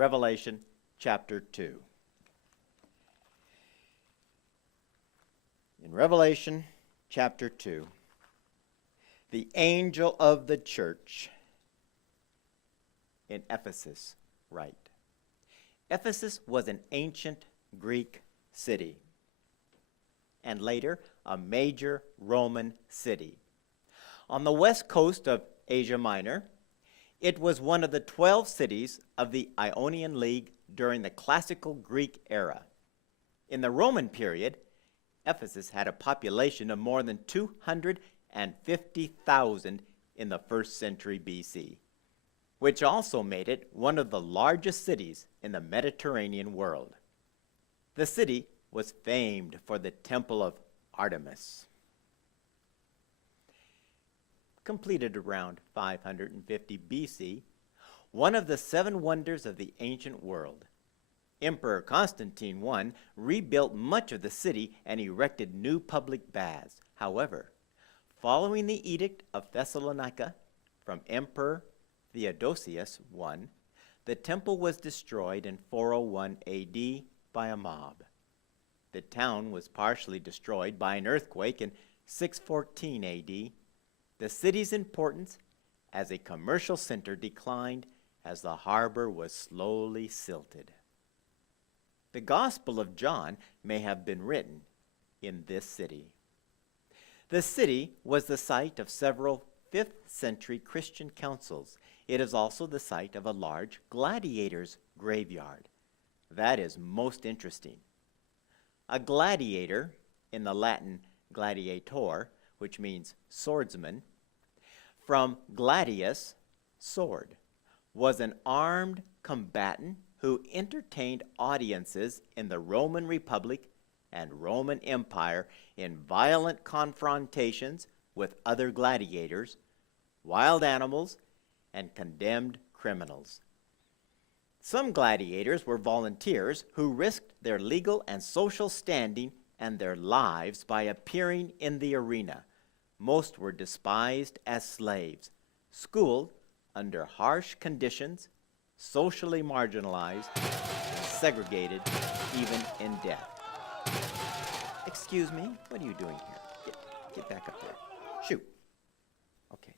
Revelation chapter 2. In Revelation chapter 2, the angel of the church in Ephesus write. Ephesus was an ancient Greek city and later a major Roman city. On the west coast of Asia Minor, it was one of the 12 cities of the Ionian League during the classical Greek era. In the Roman period, Ephesus had a population of more than 250,000 in the 1st century BC, which also made it one of the largest cities in the Mediterranean world. The city was famed for the Temple of Artemis, completed around 550 BC, one of the 7 wonders of the ancient world. Emperor Constantine I rebuilt much of the city and erected new public baths. However, following the Edict of Thessalonica from Emperor Theodosius I, the temple was destroyed in 401 AD by a mob. The town was partially destroyed by an earthquake in 614 AD. The city's importance as a commercial center declined as the harbor was slowly silted. The Gospel of John may have been written in this city. The city was the site of several 5th century Christian councils. It is also the site of a large gladiators' graveyard. That is most interesting. A gladiator, in the Latin gladiator, which means swordsman, from gladius, sword, was an armed combatant who entertained audiences in the Roman Republic and Roman Empire in violent confrontations with other gladiators, wild animals, and condemned criminals. Some gladiators were volunteers who risked their legal and social standing and their lives by appearing in the arena. Most were despised as slaves, schooled under harsh conditions, socially marginalized, and segregated even in death. Excuse me, what are you doing here? Get back up there. Shoot. Okay.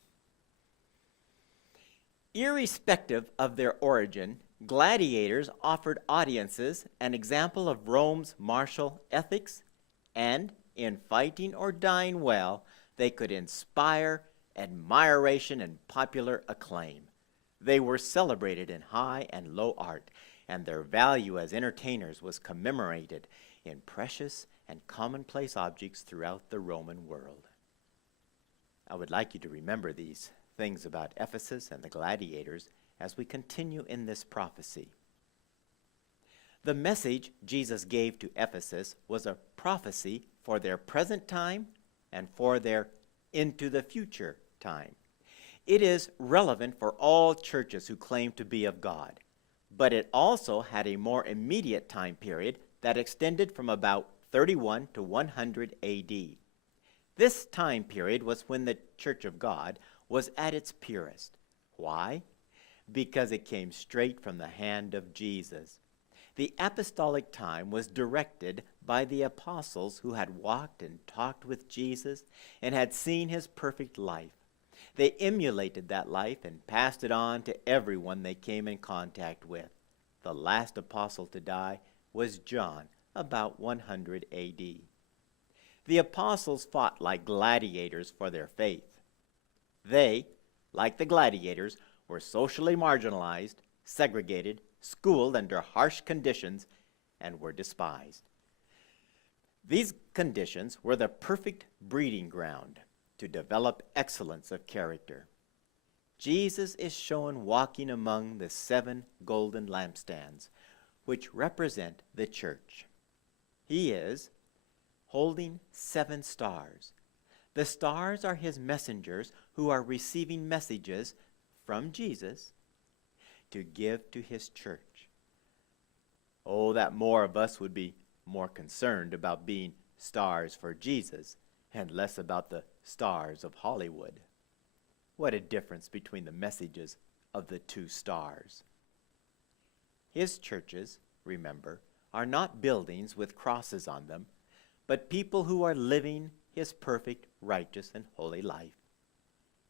Irrespective of their origin, gladiators offered audiences an example of Rome's martial ethics, and in fighting or dying well, they could inspire admiration and popular acclaim. They were celebrated in high and low art, and their value as entertainers was commemorated in precious and commonplace objects throughout the Roman world. I would like you to remember these things about Ephesus and the gladiators as we continue in this prophecy. The message Jesus gave to Ephesus was a prophecy for their present time and for their into the future time. It is relevant for all churches who claim to be of God, but it also had a more immediate time period that extended from about 31 to 100 AD. This time period was when the Church of God was at its purest. Why? Because it came straight from the hand of Jesus. The apostolic time was directed by the apostles who had walked and talked with Jesus and had seen his perfect life. They emulated that life and passed it on to everyone they came in contact with. The last apostle to die was John, about 100 AD. The apostles fought like gladiators for their faith. They, like the gladiators, were socially marginalized, segregated, schooled under harsh conditions, and were despised. These conditions were the perfect breeding ground to develop excellence of character. Jesus is shown walking among the 7 golden lampstands, which represent the church. He is holding 7 stars. The stars are his messengers who are receiving messages from Jesus to give to his church. Oh, that more of us would be more concerned about being stars for Jesus and less about the stars of Hollywood. What a difference between the messages of the 2 stars. His churches, remember, are not buildings with crosses on them, but people who are living his perfect, righteous, and holy life.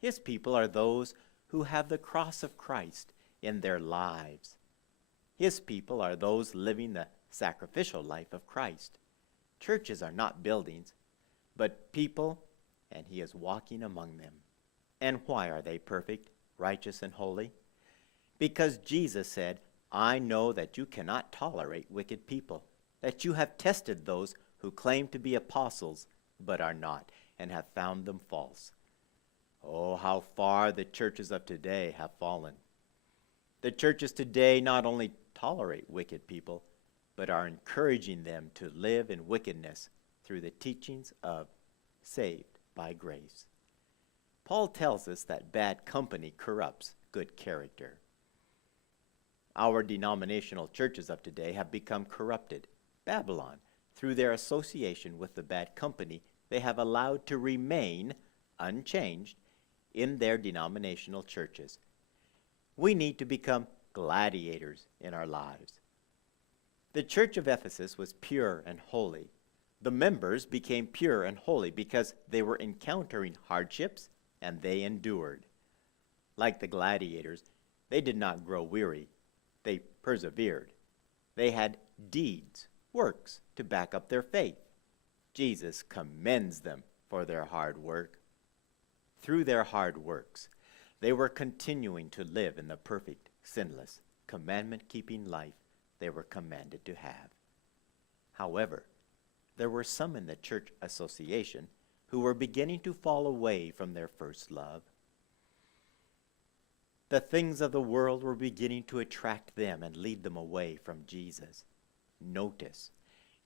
His people are those who have the cross of Christ in their lives. His people are those living the sacrificial life of Christ. Churches are not buildings, but people, and he is walking among them. And why are they perfect, righteous, and holy? Because Jesus said, I know that you cannot tolerate wicked people, that you have tested those who claim to be apostles but are not, and have found them false. Oh, how far the churches of today have fallen. The churches today not only tolerate wicked people, but are encouraging them to live in wickedness through the teachings of saved by grace. Paul tells us that bad company corrupts good character. Our denominational churches of today have become corrupted, Babylon, through their association with the bad company they have allowed to remain unchanged in their denominational churches. We need to become gladiators in our lives. The church of Ephesus was pure and holy. The members became pure and holy because they were encountering hardships and they endured. Like the gladiators, they did not grow weary. They persevered. They had deeds, works, to back up their faith. Jesus commends them for their hard work. Through their hard works, they were continuing to live in the perfect, sinless, commandment-keeping life they were commanded to have. However, there were some in the church association who were beginning to fall away from their first love. The things of the world were beginning to attract them and lead them away from Jesus. Notice,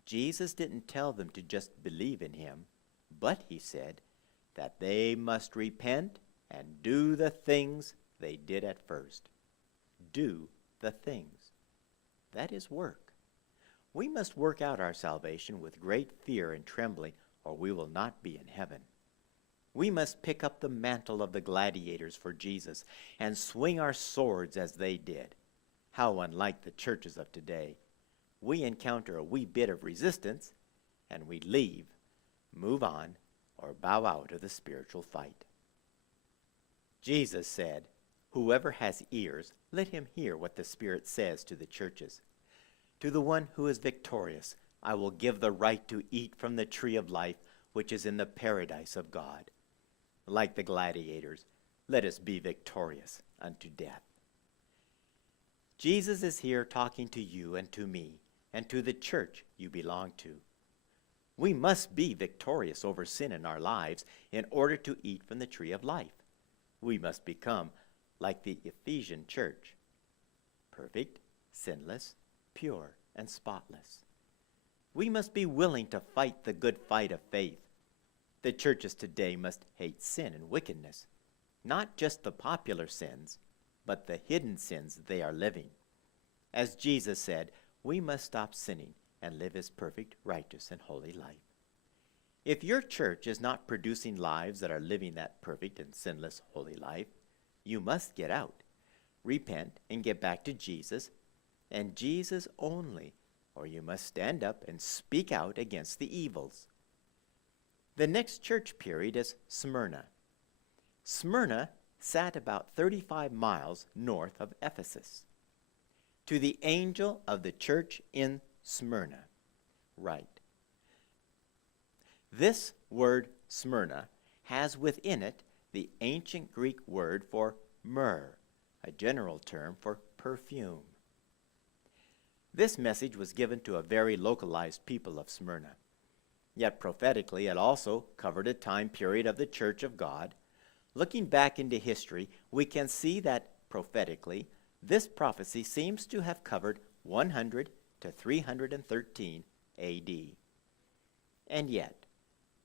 Jesus didn't tell them to just believe in him, but he said that they must repent and do the things they did at first. Do the things. That is work. We must work out our salvation with great fear and trembling, or we will not be in heaven. We must pick up the mantle of the gladiators for Jesus and swing our swords as they did. How unlike the churches of today. We encounter a wee bit of resistance, and we leave, move on, or bow out of the spiritual fight. Jesus said, whoever has ears, let him hear what the Spirit says to the churches. To the one who is victorious, I will give the right to eat from the tree of life, which is in the paradise of God. Like the gladiators, let us be victorious unto death. Jesus is here talking to you and to me, and to the church you belong to. We must be victorious over sin in our lives in order to eat from the tree of life. We must become like the Ephesian church, perfect, sinless, pure, and spotless. We must be willing to fight the good fight of faith. The churches today must hate sin and wickedness, not just the popular sins, but the hidden sins they are living. As Jesus said, we must stop sinning and live his perfect, righteous, and holy life. If your church is not producing lives that are living that perfect and sinless, holy life, you must get out, repent, and get back to Jesus, and Jesus only, or you must stand up and speak out against the evils. The next church period is Smyrna. Smyrna sat about 35 miles north of Ephesus. To the angel of the church in Smyrna, write. This word Smyrna has within it the ancient Greek word for myrrh, a general term for perfume. This message was given to a very localized people of Smyrna. Yet prophetically, it also covered a time period of the Church of God. Looking back into history, we can see that prophetically, this prophecy seems to have covered 100 to 313 A.D. And yet,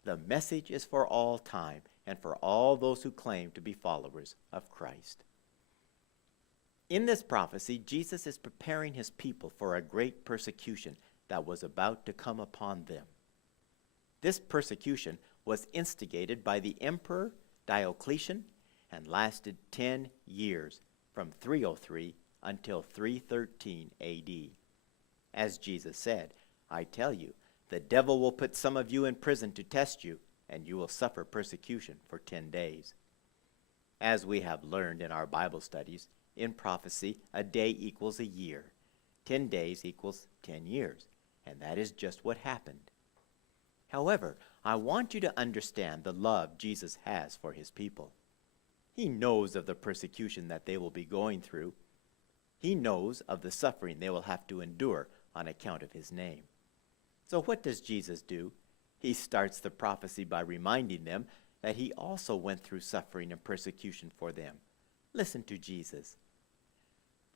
the message is for all time and for all those who claim to be followers of Christ. In this prophecy, Jesus is preparing his people for a great persecution that was about to come upon them. This persecution was instigated by the Emperor Diocletian and lasted 10 years, from 303 until 313 AD. As Jesus said, I tell you, the devil will put some of you in prison to test you, and you will suffer persecution for 10 days. As we have learned in our Bible studies, in prophecy, a day equals a year. 10 days equals 10 years, and that is just what happened. However, I want you to understand the love Jesus has for his people. He knows of the persecution that they will be going through. He knows of the suffering they will have to endure on account of his name. So what does Jesus do? He starts the prophecy by reminding them that he also went through suffering and persecution for them. Listen to Jesus.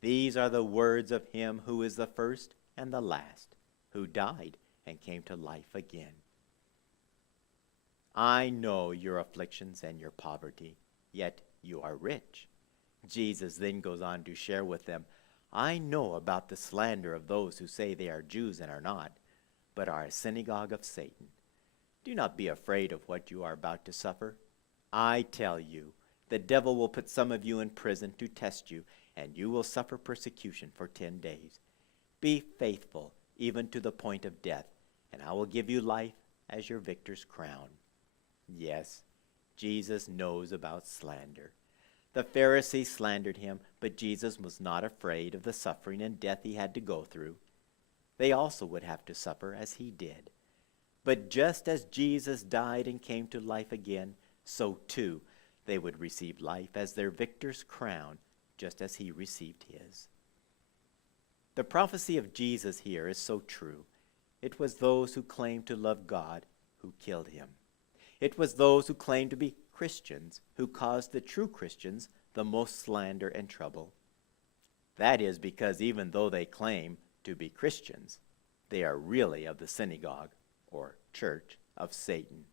These are the words of him who is the first and the last, who died and came to life again. I know your afflictions and your poverty, yet you are rich. Jesus then goes on to share with them, I know about the slander of those who say they are Jews and are not, but are a synagogue of Satan. Do not be afraid of what you are about to suffer. I tell you, the devil will put some of you in prison to test you, and you will suffer persecution for 10 days. Be faithful even to the point of death, and I will give you life as your victor's crown. Yes, Jesus knows about slander. The Pharisees slandered him, but Jesus was not afraid of the suffering and death he had to go through. They also would have to suffer as he did. But just as Jesus died and came to life again, so too they would receive life as their victor's crown, just as he received his. The prophecy of Jesus here is so true. It was those who claimed to love God who killed him. It was those who claimed to be Christians who caused the true Christians the most slander and trouble. That is because even though they claim to be Christians, they are really of the synagogue or church of Satan.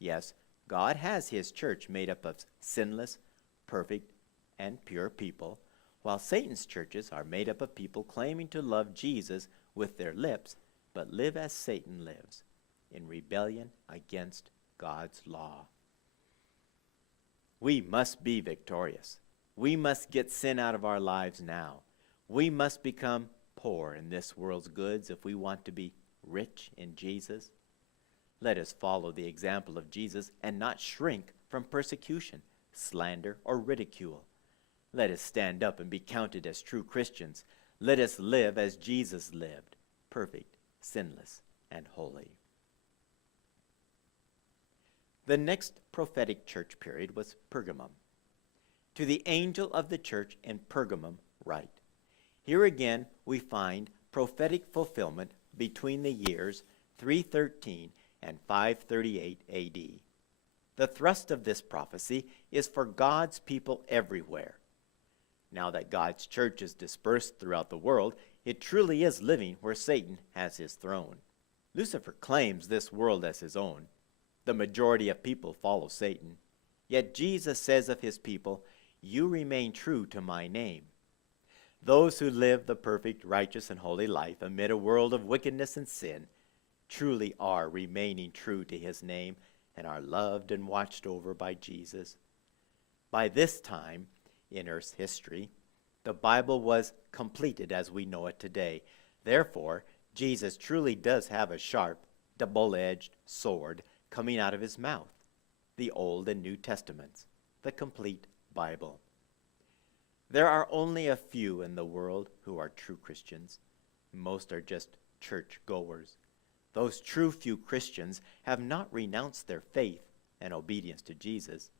Yes, God has his church made up of sinless, perfect, and pure people, while Satan's churches are made up of people claiming to love Jesus with their lips, but live as Satan lives, in rebellion against God's law. We must be victorious. We must get sin out of our lives now. We must become poor in this world's goods if we want to be rich in Jesus. Let us follow the example of Jesus and not shrink from persecution, slander, or ridicule. Let us stand up and be counted as true Christians. Let us live as Jesus lived, perfect, sinless, and holy. The next prophetic church period was Pergamum. To the angel of the church in Pergamum write. Here again we find prophetic fulfillment between the years 313 and 538 AD. The thrust of this prophecy is for God's people everywhere. Now that God's church is dispersed throughout the world, it truly is living where Satan has his throne. Lucifer claims this world as his own. The majority of people follow Satan. Yet Jesus says of his people, you remain true to my name. Those who live the perfect, righteous, and holy life amid a world of wickedness and sin truly are remaining true to his name and are loved and watched over by Jesus. By this time in Earth's history, the Bible was completed as we know it today. Therefore, Jesus truly does have a sharp, double-edged sword coming out of his mouth, the Old and New Testaments, the complete Bible. There are only a few in the world who are true Christians. Most are just church-goers. Those true few Christians have not renounced their faith and obedience to Jesus.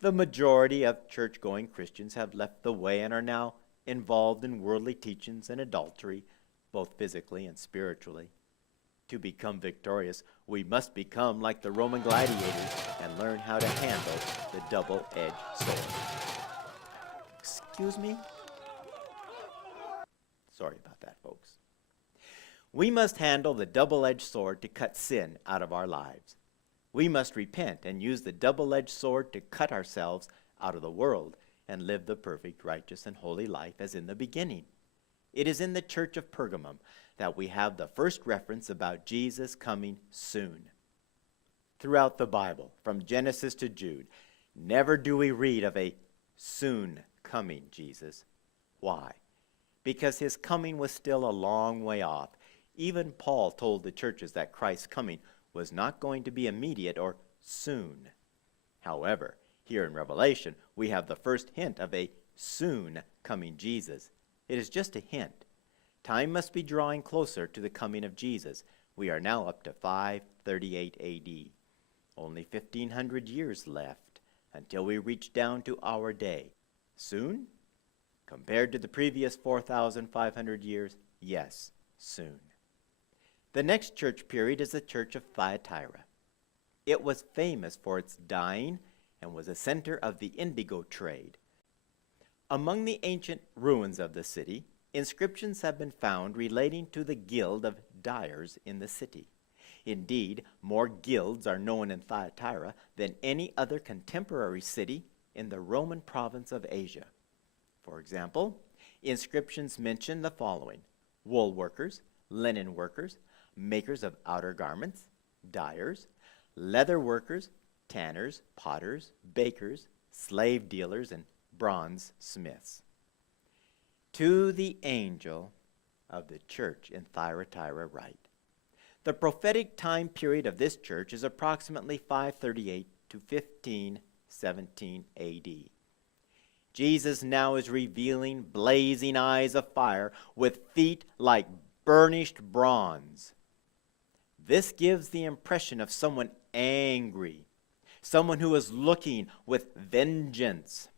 The majority of church-going Christians have left the way and are now involved in worldly teachings and adultery, both physically and spiritually. To become victorious, we must become like the Roman gladiators and learn how to handle the double-edged sword. Excuse me? Sorry about that, folks. We must handle the double-edged sword to cut sin out of our lives. We must repent and use the double-edged sword to cut ourselves out of the world and live the perfect, righteous, and holy life as in the beginning. It is in the church of Pergamum that we have the first reference about Jesus coming soon. Throughout the Bible, from Genesis to Jude, never do we read of a soon coming Jesus. Why? because his coming was still a long way off. Even Paul told the churches that Christ's coming was not going to be immediate or soon. However, here in Revelation, we have the first hint of a soon coming Jesus. It is just a hint. Time must be drawing closer to the coming of Jesus. We are now up to 538 AD. Only 1,500 years left until we reach down to our day. Soon? Compared to the previous 4,500 years, yes, soon. The next church period is the Church of Thyatira. It was famous for its dyeing and was a center of the indigo trade. Among the ancient ruins of the city, inscriptions have been found relating to the guild of dyers in the city. Indeed, more guilds are known in Thyatira than any other contemporary city in the Roman province of Asia. For example, inscriptions mention the following: wool workers, linen workers, makers of outer garments, dyers, leather workers, tanners, potters, bakers, slave dealers, and bronze smiths. To the angel of the church in Thyatira write. The prophetic time period of this church is approximately 538 to 1517 AD. Jesus now is revealing blazing eyes of fire with feet like burnished bronze. This gives the impression of someone angry, someone who is looking with vengeance.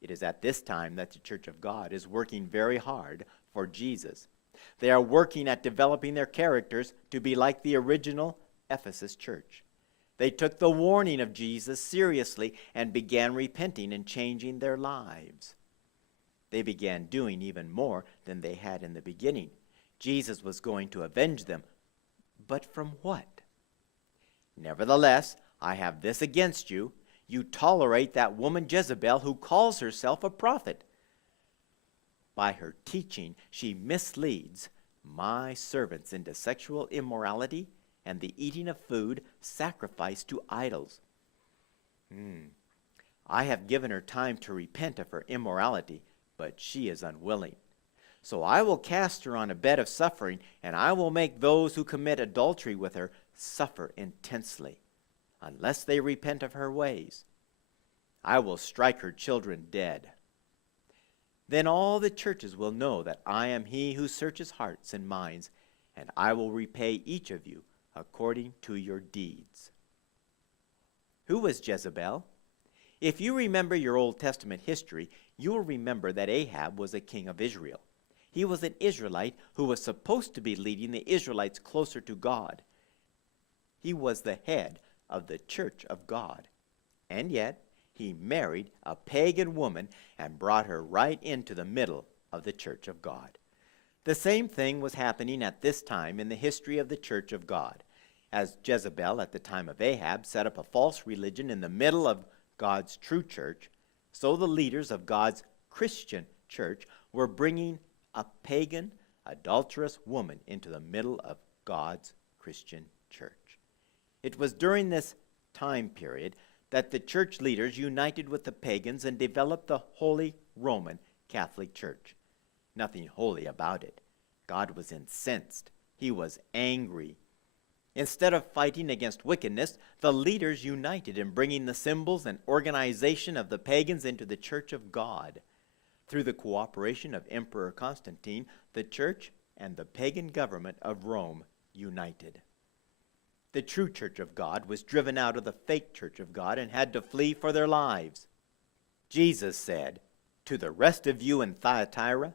It is at this time that the Church of God is working very hard for Jesus. They are working at developing their characters to be like the original Ephesus church. They took the warning of Jesus seriously and began repenting and changing their lives. They began doing even more than they had in the beginning. Jesus was going to avenge them. But from what? Nevertheless, I have this against you. You tolerate that woman Jezebel, who calls herself a prophet. By her teaching, she misleads my servants into sexual immorality and the eating of food sacrificed to idols. I have given her time to repent of her immorality, but she is unwilling. So I will cast her on a bed of suffering, and I will make those who commit adultery with her suffer intensely, unless they repent of her ways. I will strike her children dead. Then all the churches will know that I am he who searches hearts and minds, and I will repay each of you according to your deeds. Who was Jezebel? If you remember your Old Testament history, you will remember that Ahab was a king of Israel. He was an Israelite who was supposed to be leading the Israelites closer to God. He was the head of the church of God. And yet, he married a pagan woman and brought her right into the middle of the church of God. The same thing was happening at this time in the history of the church of God. As Jezebel at the time of Ahab set up a false religion in the middle of God's true church, so the leaders of God's Christian church were bringing a pagan, adulterous woman into the middle of God's Christian church. It was during this time period that the church leaders united with the pagans and developed the Holy Roman Catholic Church. Nothing holy about it. God was incensed. He was angry. Instead of fighting against wickedness, the leaders united in bringing the symbols and organization of the pagans into the church of God. Through the cooperation of Emperor Constantine, the church and the pagan government of Rome united. The true church of God was driven out of the fake church of God and had to flee for their lives. Jesus said, "To the rest of you in Thyatira,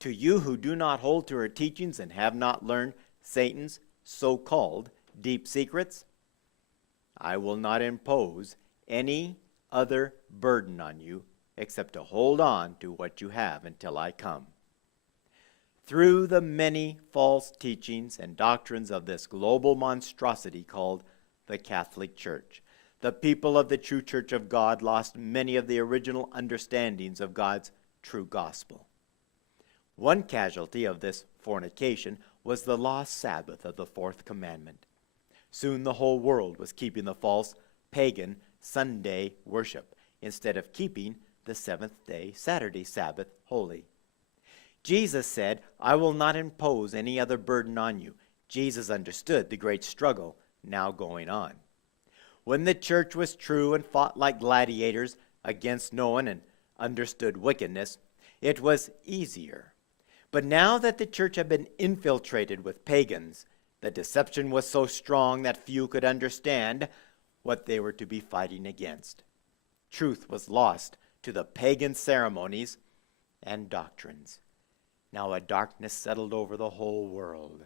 to you who do not hold to her teachings and have not learned Satan's so-called deep secrets, I will not impose any other burden on you except to hold on to what you have until I come." Through the many false teachings and doctrines of this global monstrosity called the Catholic Church, the people of the true church of God lost many of the original understandings of God's true gospel. One casualty of this fornication was the lost Sabbath of the fourth commandment. Soon the whole world was keeping the false pagan Sunday worship instead of keeping the seventh-day Saturday Sabbath holy. Jesus said, "I will not impose any other burden on you." Jesus understood the great struggle now going on. When the church was true and fought like gladiators against known and understood wickedness, it was easier. But now that the church had been infiltrated with pagans, the deception was so strong that few could understand what they were to be fighting against. Truth was lost to the pagan ceremonies and doctrines. Now a darkness settled over the whole world.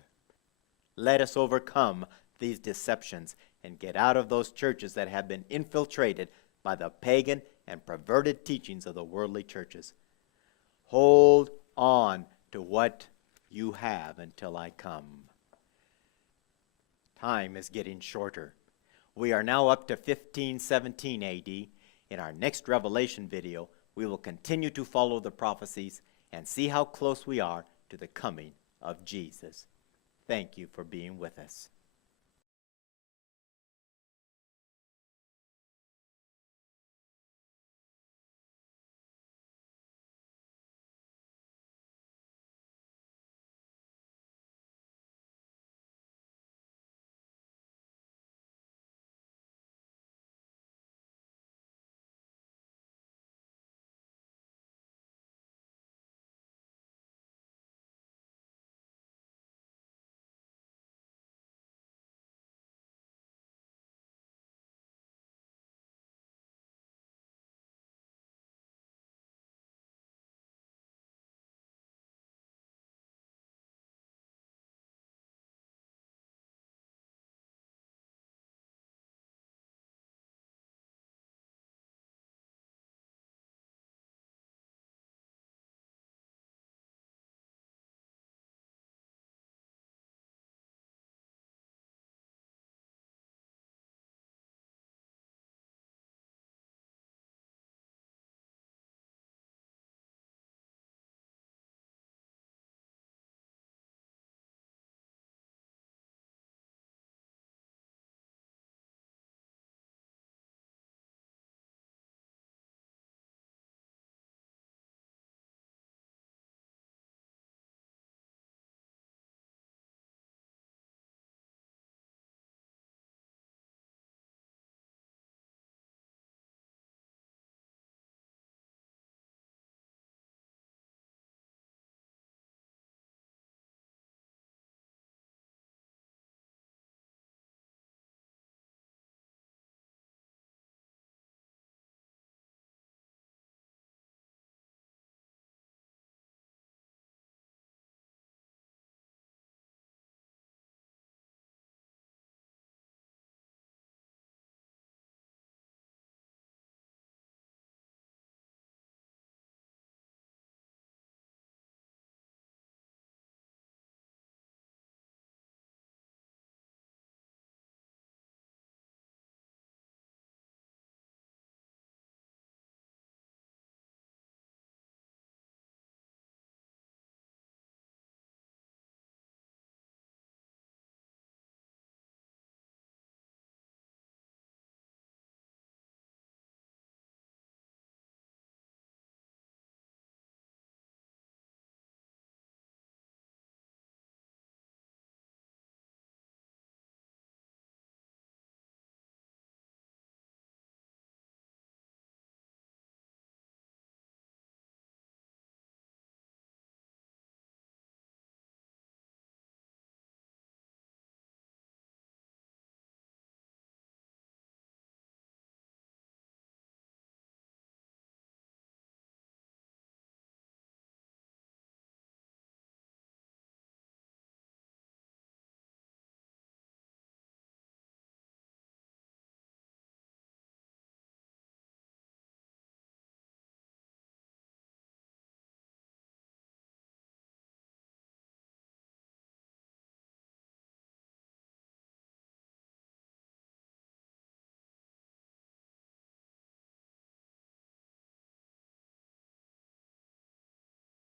Let us overcome these deceptions and get out of those churches that have been infiltrated by the pagan and perverted teachings of the worldly churches. Hold on to what you have until I come. Time is getting shorter. We are now up to 1517 AD. In our next Revelation video, we will continue to follow the prophecies and see how close we are to the coming of Jesus. Thank you for being with us.